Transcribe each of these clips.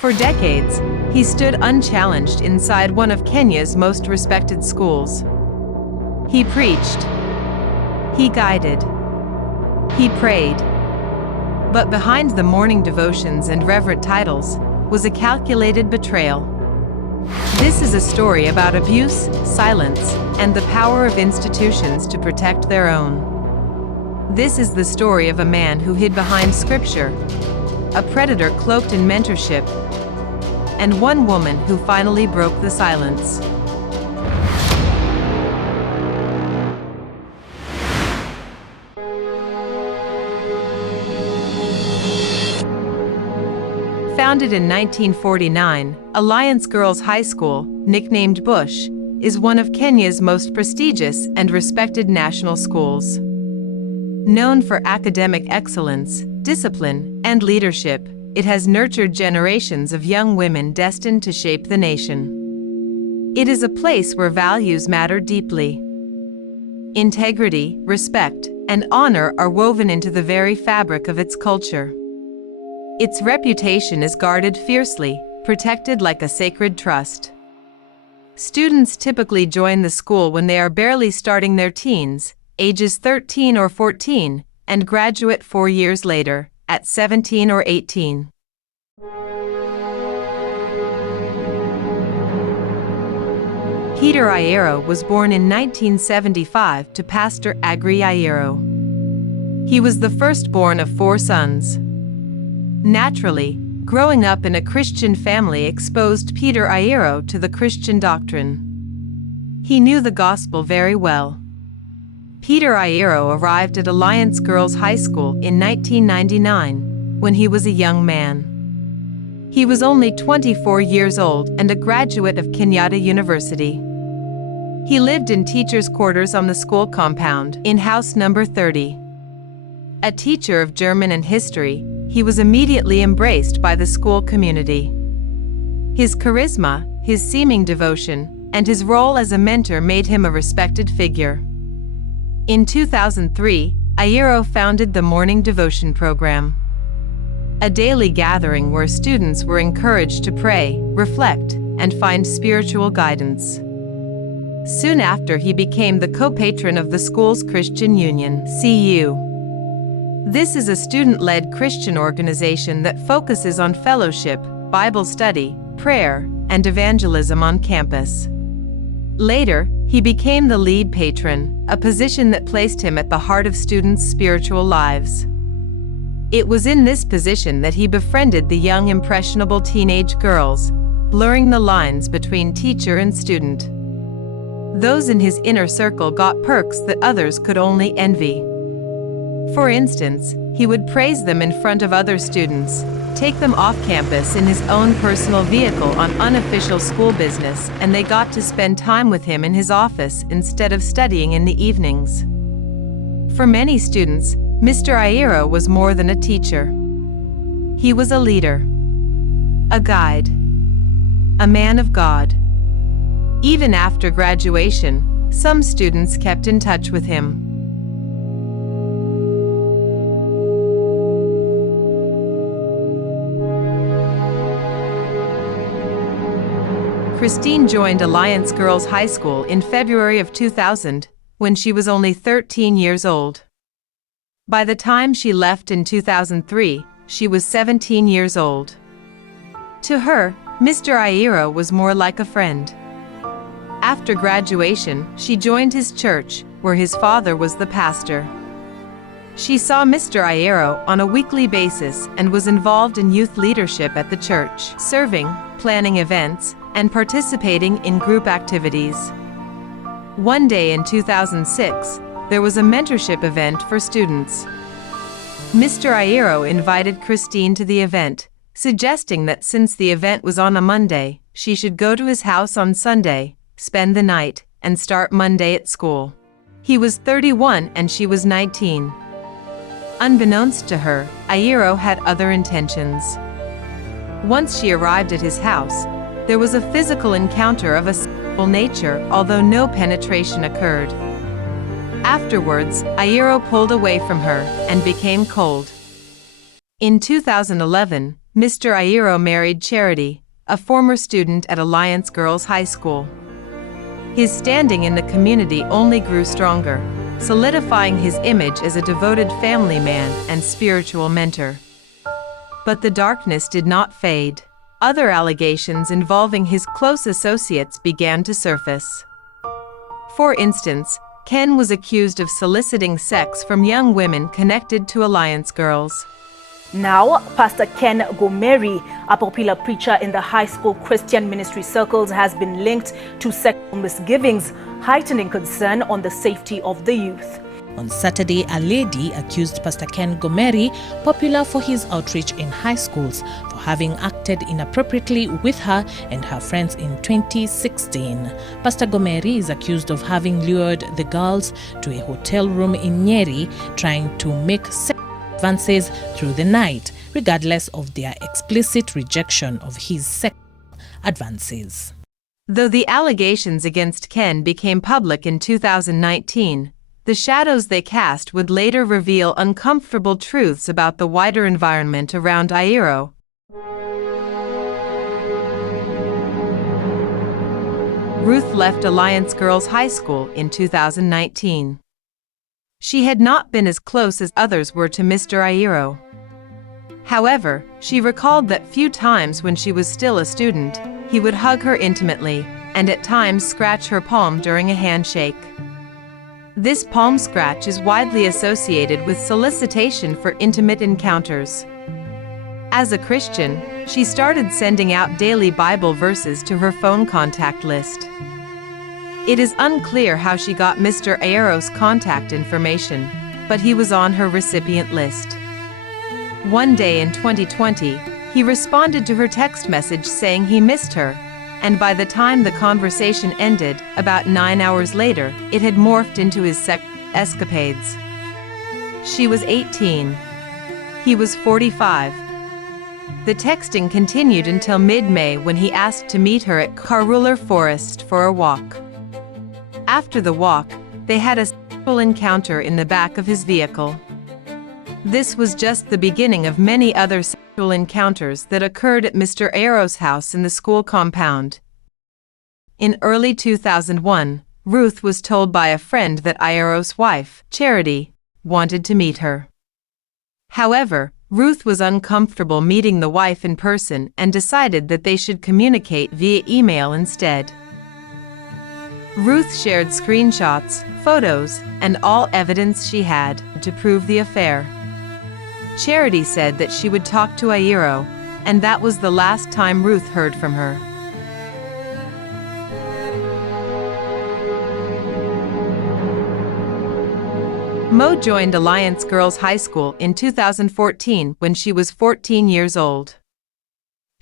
For decades, he stood unchallenged inside one of Kenya's most respected schools. He preached. He guided. He prayed. But behind the morning devotions and reverent titles was a calculated betrayal. This is a story about abuse, silence, and the power of institutions to protect their own. This is the story of a man who hid behind scripture, a predator cloaked in mentorship, and one woman who finally broke the silence. Founded in 1949, Alliance Girls High School, nicknamed Bush, is one of Kenya's most prestigious and respected national schools. Known for academic excellence, discipline, and leadership, it has nurtured generations of young women destined to shape the nation. It is a place where values matter deeply. Integrity, respect, and honor are woven into the very fabric of its culture. Its reputation is guarded fiercely, protected like a sacred trust. Students typically join the school when they are barely starting their teens, ages 13 or 14, and graduate 4 years later, at 17 or 18. Peter Ayiro was born in 1975 to Pastor Ayiro. He was the firstborn of 4 sons. Naturally, growing up in a Christian family exposed Peter Ayiro to the Christian doctrine. He knew the gospel very well. Peter Ayiro arrived at Alliance Girls High School in 1999, when he was a young man. He was only 24 years old and a graduate of Kenyatta University. He lived in teachers' quarters on the school compound, in house number 30. A teacher of German and history, he was immediately embraced by the school community. His charisma, his seeming devotion, and his role as a mentor made him a respected figure. In 2003, Ayiro founded the Morning Devotion Program, a daily gathering where students were encouraged to pray, reflect, and find spiritual guidance. Soon after, he became the co-patron of the school's Christian Union, CU. This is a student-led Christian organization that focuses on fellowship, Bible study, prayer, and evangelism on campus. Later, he became the lead patron, a position that placed him at the heart of students' spiritual lives. It was in this position that he befriended the young impressionable teenage girls, blurring the lines between teacher and student. Those in his inner circle got perks that others could only envy. For instance, he would praise them in front of other students, take them off campus in his own personal vehicle on unofficial school business, and they got to spend time with him in his office instead of studying in the evenings. For many students, Mr. Ayiro was more than a teacher. He was a leader, a guide, a man of God. Even after graduation, some students kept in touch with him. Christine joined Alliance Girls High School in February of 2000, when she was only 13 years old. By the time she left in 2003, she was 17 years old. To her, Mr. Ayiro was more like a friend. After graduation, she joined his church, where his father was the pastor. She saw Mr. Ayiro on a weekly basis and was involved in youth leadership at the church, serving, planning events, and participating in group activities. One day in 2006, there was a mentorship event for students. Mr. Ayiro invited Christine to the event, suggesting that since the event was on a Monday, she should go to his house on Sunday, spend the night, and start Monday at school. He was 31 and she was 19. Unbeknownst to her, Ayiro had other intentions. Once she arrived at his house, there was a physical encounter of a sexual nature, although no penetration occurred. Afterwards, Ayiro pulled away from her and became cold. In 2011, Mr. Ayiro married Charity, a former student at Alliance Girls High School. His standing in the community only grew stronger, solidifying his image as a devoted family man and spiritual mentor. But the darkness did not fade. Other allegations involving his close associates began to surface. For instance, Ken was accused of soliciting sex from young women connected to Alliance Girls. Now, Pastor Ken Gomeri, a popular preacher in the high school Christian ministry circles, has been linked to sexual misgivings, heightening concern on the safety of the youth. On Saturday, a lady accused Pastor Ken Gomeri, popular for his outreach in high schools, for having acted inappropriately with her and her friends in 2016. Pastor Gomeri is accused of having lured the girls to a hotel room in Nyeri, trying to make sexual advances through the night, regardless of their explicit rejection of his sexual advances. Though the allegations against Ken became public in 2019, the shadows they cast would later reveal uncomfortable truths about the wider environment around Ayiro. Ruth left Alliance Girls High School in 2019. She had not been as close as others were to Mr. Ayiro. However, she recalled that few times when she was still a student, he would hug her intimately and at times scratch her palm during a handshake. This palm scratch is widely associated with solicitation for intimate encounters. As a Christian, she started sending out daily Bible verses to her phone contact list. It is unclear how she got Mr. Ayiro's contact information, but he was on her recipient list. One day in 2020, he responded to her text message saying he missed her, and by the time the conversation ended, about 9 hours later, it had morphed into his sex escapades. She was 18. He was 45. The texting continued until mid-May when he asked to meet her at Karular Forest for a walk. After the walk, they had a sexual encounter in the back of his vehicle. This was just the beginning of many other sexual encounters that occurred at Mr. Ayiro's house in the school compound. In early 2001, Ruth was told by a friend that Ayiro's wife, Charity, wanted to meet her. However, Ruth was uncomfortable meeting the wife in person and decided that they should communicate via email instead. Ruth shared screenshots, photos, and all evidence she had to prove the affair. Charity said that she would talk to Ayiro, and that was the last time Ruth heard from her. Mo joined Alliance Girls High School in 2014 when she was 14 years old.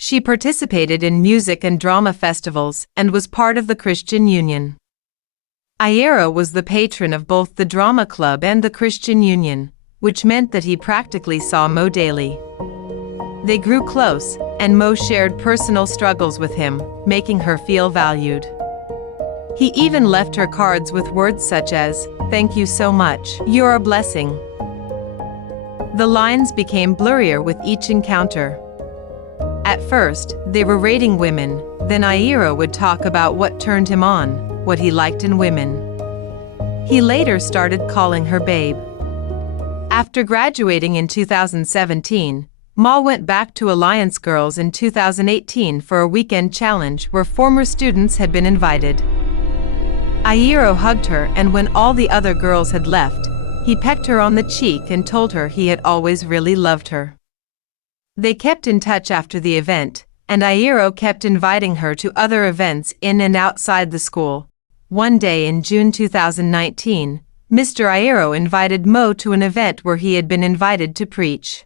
She participated in music and drama festivals and was part of the Christian Union. Ayiro was the patron of both the drama club and the Christian Union, which meant that he practically saw Mo daily. They grew close, and Mo shared personal struggles with him, making her feel valued. He even left her cards with words such as, "Thank you so much, you're a blessing." The lines became blurrier with each encounter. At first, they were rating women, then Ayiro would talk about what turned him on, what he liked in women. He later started calling her babe. After graduating in 2017, Ma went back to Alliance Girls in 2018 for a weekend challenge where former students had been invited. Ayiro hugged her, and when all the other girls had left, he pecked her on the cheek and told her he had always really loved her. They kept in touch after the event, and Ayiro kept inviting her to other events in and outside the school. One day in June 2019, Mr. Ayiro invited Mo to an event where he had been invited to preach.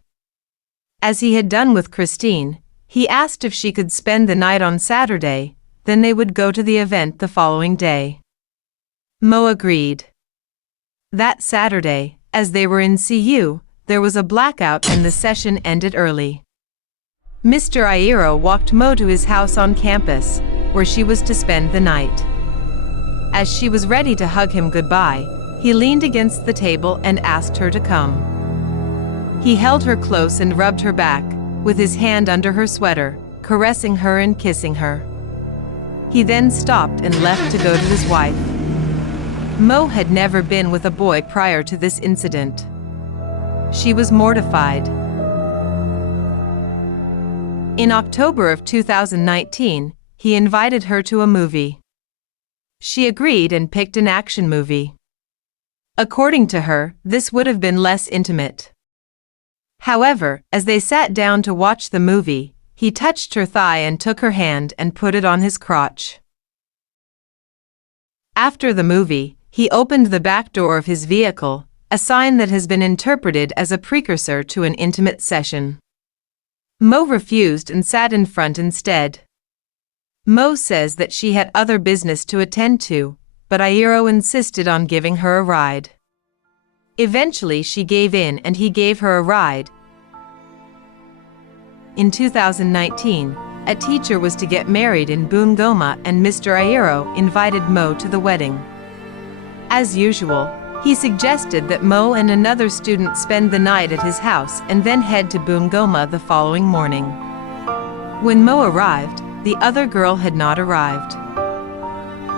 As he had done with Christine, he asked if she could spend the night on Saturday, then they would go to the event the following day. Mo agreed. That Saturday, as they were in CU, there was a blackout and the session ended early. Mr. Ayiro walked Mo to his house on campus, where she was to spend the night. As she was ready to hug him goodbye, he leaned against the table and asked her to come. He held her close and rubbed her back, with his hand under her sweater, caressing her and kissing her. He then stopped and left to go to his wife. Mo had never been with a boy prior to this incident. She was mortified. In October of 2019, he invited her to a movie. She agreed and picked an action movie. According to her, this would have been less intimate. However, as they sat down to watch the movie, he touched her thigh and took her hand and put it on his crotch. After the movie, he opened the back door of his vehicle, a sign that has been interpreted as a precursor to an intimate session. Mo refused and sat in front instead. Mo says that she had other business to attend to, but Ayiro insisted on giving her a ride. Eventually she gave in and he gave her a ride. In 2019, a teacher was to get married in Bungoma and Mr. Ayiro invited Mo to the wedding. As usual, he suggested that Mo and another student spend the night at his house and then head to Bungoma the following morning. When Mo arrived, the other girl had not arrived.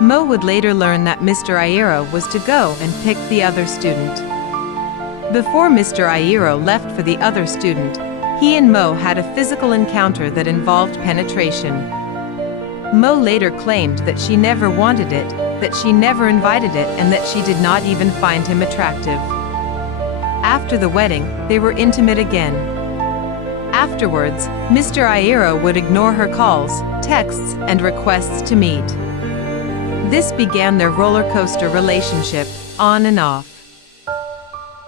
Mo would later learn that Mr. Ayiro was to go and pick the other student. Before Mr. Ayiro left for the other student, he and Mo had a physical encounter that involved penetration. Mo later claimed that she never wanted it, that she never invited it, and that she did not even find him attractive. After the wedding, they were intimate again. Afterwards, Mr. Ayiro would ignore her calls, texts, and requests to meet. This began their roller coaster relationship, on and off.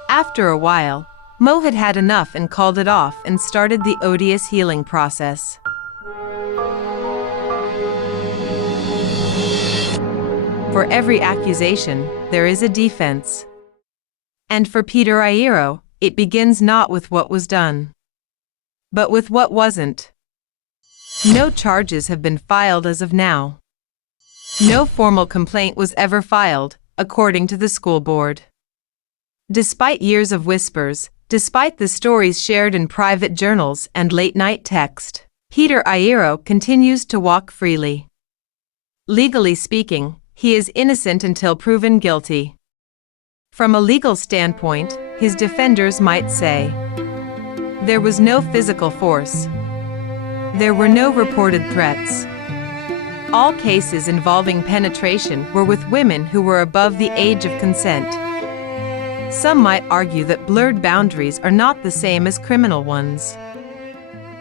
After a while, Mo had had enough and called it off and started the odious healing process. For every accusation, there is a defense. And for Peter Ayiro, it begins not with what was done, but with what wasn't. No charges have been filed as of now. No formal complaint was ever filed, according to the school board. Despite years of whispers, despite the stories shared in private journals and late-night text, Peter Ayiro continues to walk freely. Legally speaking, he is innocent until proven guilty. From a legal standpoint, his defenders might say, there was no physical force. There were no reported threats. All cases involving penetration were with women who were above the age of consent. Some might argue that blurred boundaries are not the same as criminal ones.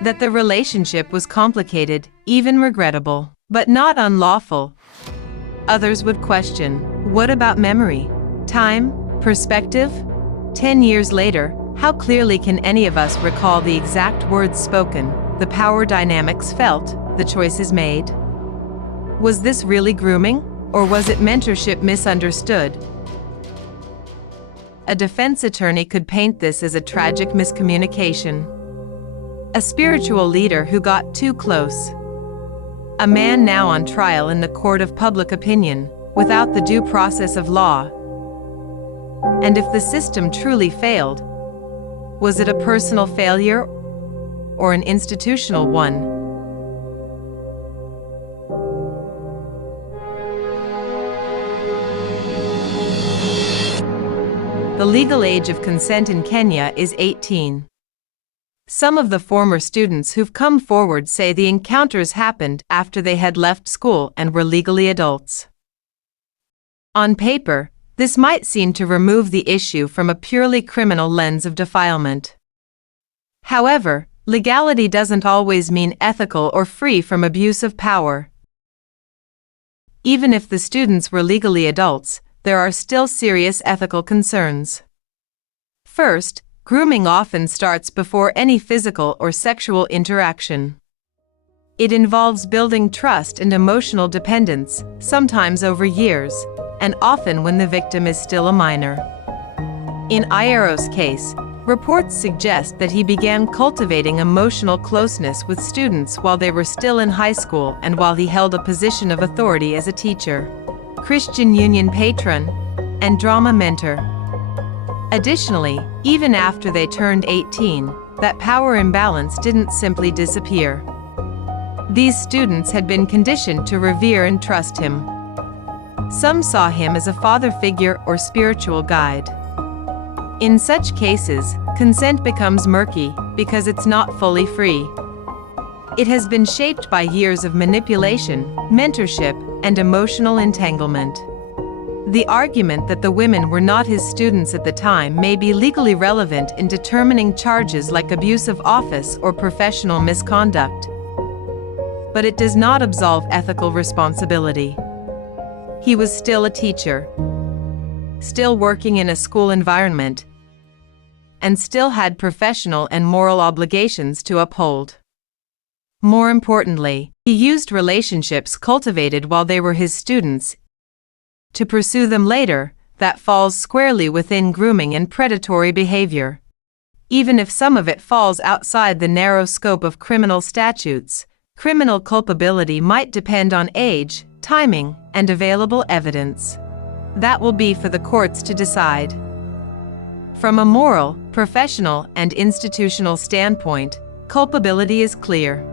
That the relationship was complicated, even regrettable, but not unlawful. Others would question, what about memory? Time? Perspective? 10 years later, how clearly can any of us recall the exact words spoken, the power dynamics felt, the choices made? Was this really grooming, or was it mentorship misunderstood? A defense attorney could paint this as a tragic miscommunication. A spiritual leader who got too close. A man now on trial in the court of public opinion, without the due process of law. And if the system truly failed, was it a personal failure or an institutional one? The legal age of consent in Kenya is 18. Some of the former students who've come forward say the encounters happened after they had left school and were legally adults. On paper, this might seem to remove the issue from a purely criminal lens of defilement. However, legality doesn't always mean ethical or free from abuse of power. Even if the students were legally adults, there are still serious ethical concerns. First, grooming often starts before any physical or sexual interaction. It involves building trust and emotional dependence, sometimes over years, and often when the victim is still a minor. In Ayiro's case, reports suggest that he began cultivating emotional closeness with students while they were still in high school and while he held a position of authority as a teacher, Christian Union patron, and drama mentor. Additionally, even after they turned 18, that power imbalance didn't simply disappear. These students had been conditioned to revere and trust him. Some saw him as a father figure or spiritual guide. In such cases, consent becomes murky because it's not fully free. It has been shaped by years of manipulation, mentorship, and emotional entanglement. The argument that the women were not his students at the time may be legally relevant in determining charges like abuse of office or professional misconduct. But it does not absolve ethical responsibility. He was still a teacher, still working in a school environment, and still had professional and moral obligations to uphold. More importantly, he used relationships cultivated while they were his students to pursue them later. That falls squarely within grooming and predatory behavior. Even if some of it falls outside the narrow scope of criminal statutes, criminal culpability might depend on age, timing, and available evidence. That will be for the courts to decide. From a moral, professional, and institutional standpoint, culpability is clear.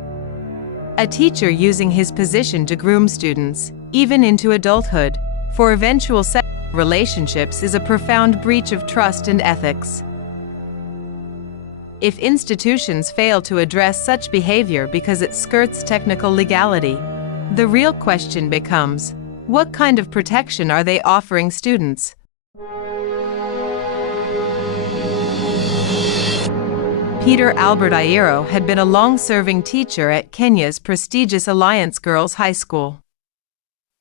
A teacher using his position to groom students, even into adulthood, for eventual sexual relationships is a profound breach of trust and ethics. If institutions fail to address such behavior because it skirts technical legality, the real question becomes, what kind of protection are they offering students? Peter Albert Ayiro had been a long-serving teacher at Kenya's prestigious Alliance Girls High School.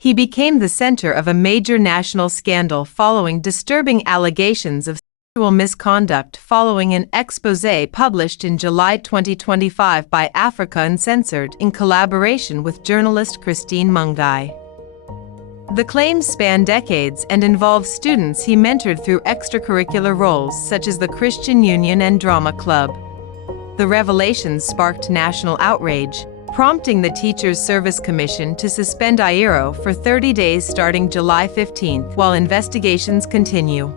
He became the center of a major national scandal following disturbing allegations of sexual misconduct following an exposé published in July 2025 by Africa Uncensored in collaboration with journalist Christine Mungai. The claims span decades and involve students he mentored through extracurricular roles such as the Christian Union and Drama Club. The revelations sparked national outrage, prompting the Teachers Service Commission to suspend Ayiro for 30 days starting July 15 while investigations continue.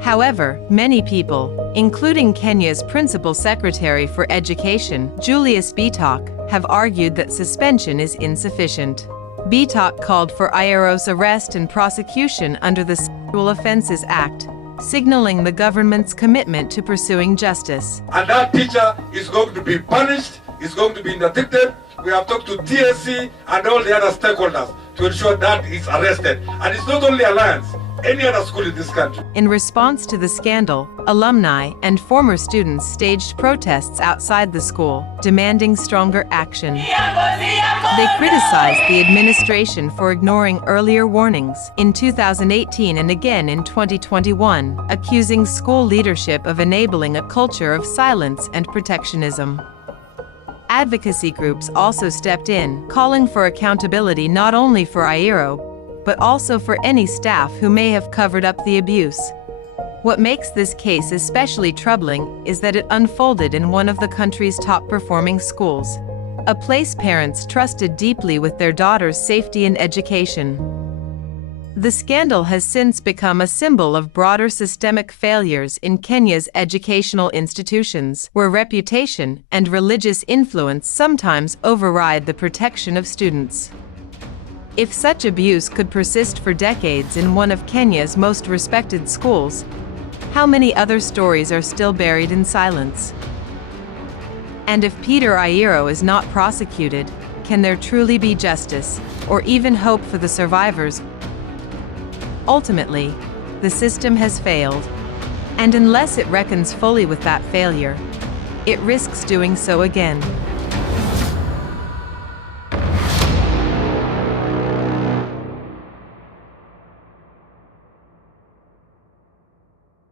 However, many people, including Kenya's Principal Secretary for Education, Julius Bitok, have argued that suspension is insufficient. Bitok called for Ayiro's arrest and prosecution under the Sexual Offences Act, signaling the government's commitment to pursuing justice. And that teacher is going to be punished, is going to be interdicted. We have talked to TSC and all the other stakeholders to ensure that is arrested. And it's not only Alliance, any other school in this country. In response to the scandal, alumni and former students staged protests outside the school, demanding stronger action. They criticized the administration for ignoring earlier warnings in 2018 and again in 2021, accusing school leadership of enabling a culture of silence and protectionism. Advocacy groups also stepped in, calling for accountability not only for Ayiro, but also for any staff who may have covered up the abuse. What makes this case especially troubling is that it unfolded in one of the country's top-performing schools, a place parents trusted deeply with their daughters' safety and education. The scandal has since become a symbol of broader systemic failures in Kenya's educational institutions, where reputation and religious influence sometimes override the protection of students. If such abuse could persist for decades in one of Kenya's most respected schools, how many other stories are still buried in silence? And if Peter Ayiro is not prosecuted, can there truly be justice, or even hope for the survivors? Ultimately, the system has failed, and unless it reckons fully with that failure, it risks doing so again.